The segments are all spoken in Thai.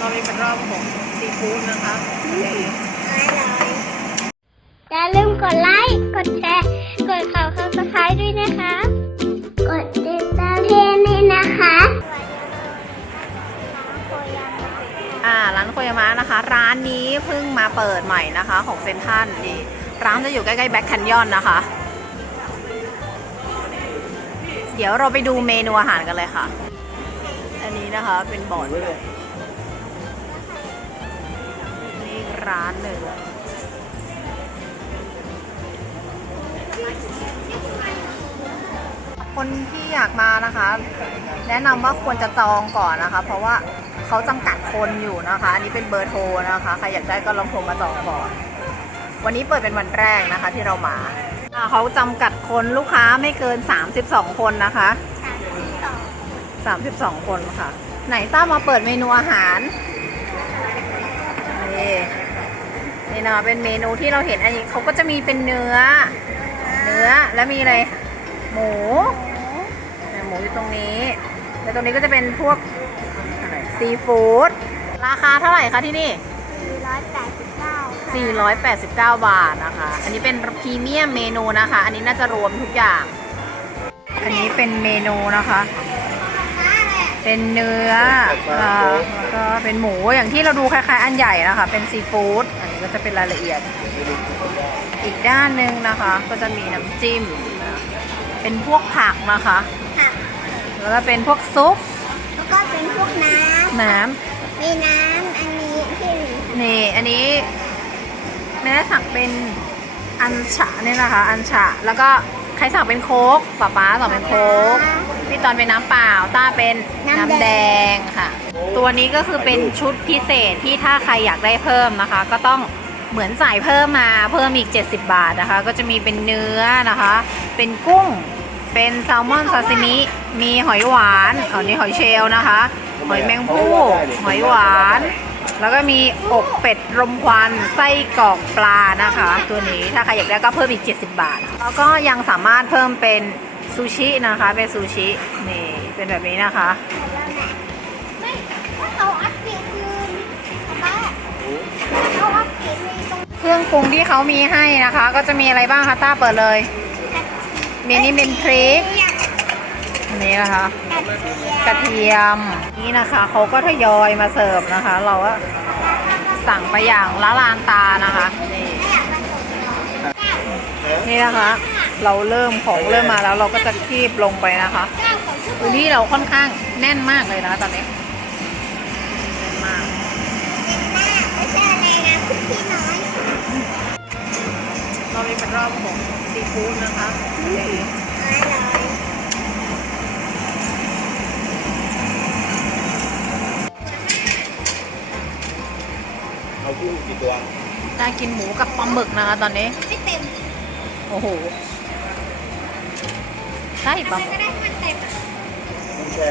รอบนี้เป็นรอบของซีฟู้ดนะคะนี่อย่าลืมกดไลค์ กดแชร์ กดข่าวข่าวสไครต์ด้วยนะคะ กดติดตามเพจนี้นะคะอ่าร้านโคยามะนะคะ ร้านนี้เพิ่งมาเปิดใหม่นะคะ ของเซนทรันนี่ร้านจะอยู่ใกล้ๆแบ็คแคนยอนนะคะ เดี๋ยวเราไปดูเมนูอาหารกันเลยค่ะ อันนี้นะคะเป็นบอร์ด ร้านหนึ่งคนที่อยากมานะคะ แนะนำว่าควรจะจองก่อนนะคะ เพราะว่าเขาจำกัดคนอยู่นะคะ อันนี้เป็นเบอร์โทรนะคะใครอยากได้ก็ลองโทรมาจองก่อน วันนี้เปิดเป็นวันแรกนะคะที่เรามาอ่าเขาจำกัดคนลูกค้าไม่เกิน 32 คนนะคะ 32 คนค่ะ ไหนต้ามาเปิดเมนูอาหาร นี่นะคะเป็นเมนูที่เราเห็นอันนี้เขาก็จะมีเป็นเนื้อ เนื้อแล้วมีอะไร หมูเนี่ยหมูอยู่ตรงนี้ แล้วตรงนี้ก็จะเป็นพวกอะไรซีฟู้ดราคาเท่าไหร่คะที่นี่489 บาทนะคะ อันนี้เป็นพรีเมียมเมนูนะคะ อันนี้น่าจะรวมทุกอย่าง อันนี้เป็นเมนูนะคะ เป็นเนื้ออ่าแล้วก็เป็นหมูอย่างที่เราดูคล้ายๆ อันใหญ่นะคะ เป็นซีฟู้ดอันนี้ก็จะเป็นรายละเอียด อีกด้านหนึ่งนะคะ ก็จะมีน้ำจิ้ม เป็นพวกผักนะคะค่ะแล้วก็เป็นพวกซุป แล้วก็เป็นพวกน้น้ำมีน้ำอันนี้ที่ำนี่อันนี้แม่ได้สั่งเป็นอันฉะเนี่ยนะคะ อันฉะแล้วก็ใครสั่งเป็นโค้กป๊าป๊าสั่งเป็นโค้ก พี่ตอนเป็นน้ำเปล่าต้าเป็นน้ำแด งค่ะ ตัวนี้ก็คือเป็นชุดพิเศษที่ถ้าใครอยากได้เพิ่มนะคะ ก็ต้องเหมือนจ่ายเพิ่มมาเพิ่มอีก 70 บาทนะคะ ก็จะมีเป็นเนื้อนะคะ เป็นกุ้ง เป็นแซลมอนซาซิมิ มีหอยหวานอันนี้หอยเชลล์นะคะ หอยแมงภู่หอยหวาน แล้วก็มีอกเป็ดรมควันไส้กรอกปลานะคะ ตัวนี้ถ้าใครอยากได้ก็เพิ่มอีก 70 บาท แล้วก็ยังสามารถเพิ่มเป็น ซูชินะคะ เป็นซูชิ นี่ เป็นแบบนี้นะคะ ไม่ถ้าเขาอัปเดคือป้าเขาอัปเดตในตรงเครื่องปรุงที่เขามีให้นะคะ ก็จะมีอะไรบ้างคะต้าเปิดเลย มีนี่เป็นพริกอันนี้นะคะ กระเทียม นี่นะคะเขาก็ทยอยมาเสิร์ฟนะคะ เราก็สั่งไปอย่างละลานตานะคะ นี่นี่นะคะ เราเริ่มของเริ่มมาแล้วเราก็จะคีบลงไปนะคะพื้นที่เราค่อนข้างแน่นมากเลยนะตอนนี้แน่นมากหน้าไม่ใช่อะไรอบนี้เป็นรอบของซีฟู้ดนะคะเอากุ้งกี่ตัวได้กินหมูกับปลาหมึกนะคะตอนนี้ไม่เต็มโอ้โห ได้ปลาหมึก็กได้ให้มันเต็มอะกุ้งแช่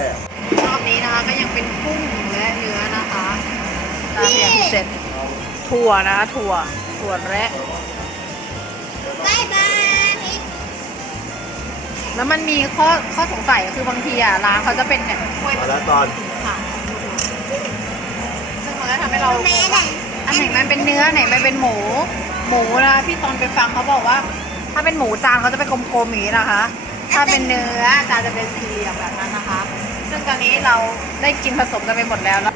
รอบนี้นะคะก็ยังเป็นกุ้งและเนื้อนะคะตามอย่างเสร็จถั่วนะคะถั่วถั่วและบายบายแล้วมันมีข้อข้อสงสัยคือบางทีอะร้านเขาจะเป็นเนี่ยกล้วยมาแล้วตอนค่ะซึ่งมันก็ทำให้เรา แม่ไหนอันไหนมันเป็นเนื้อไหนมันเป็นหมู หมูนะพี่ตอนไปฟังเขาบอกว่า ถ้าเป็นหมูจานเขาจะเป็นกลมๆอย่างนี้นะคะ ถ้าเป็นเนื้อจานจะเป็นสี่เหลี่ยมแบบนั้นนะคะ ซึ่งตอนนี้เราได้กินผสมกันไปหมดแล้วแล้ว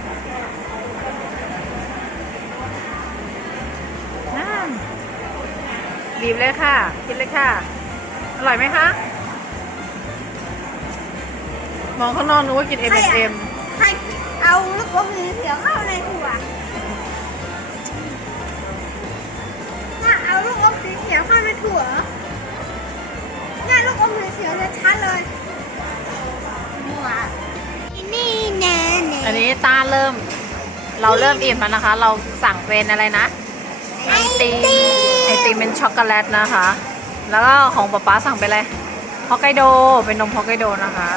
นั่นบีบเลยค่ะ กินเลยค่ะ อร่อยไหมคะ มองข้างนอกนึกว่ากิน M M ให้เอาลูกอมสีเขียวเข้าในถั่ว เริ่ม เราเริ่มอิ่มแล้วนะคะ เราสั่งเป็นอะไรนะไอติมไอติมเป็นช็อกโกแลตนะคะ แล้วก็ของป๊าป๊าสั่งเป็นอะไรฮอกไกโดเป็นนมฮอกไกโดนะคะ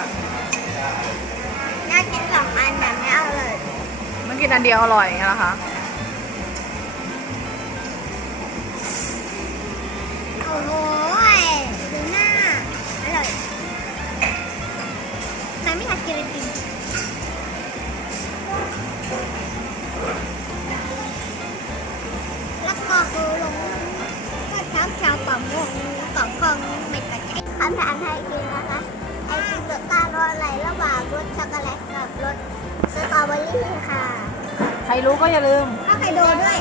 น่ากินสองอันแบบนี้เอาเลยเมื่อกินอันเดียวอร่อยอย่างเงี้ยนะคะโอ้ ของของของเม็นประจำคำถามให้กินนะคะไอติมกัการรออะไรระหว่างรสช็อกโกแลตกับรสสตรอเบอรี่ค่ะ ใครรู้ก็อย่าลืม ถ้าใครโดนด้วย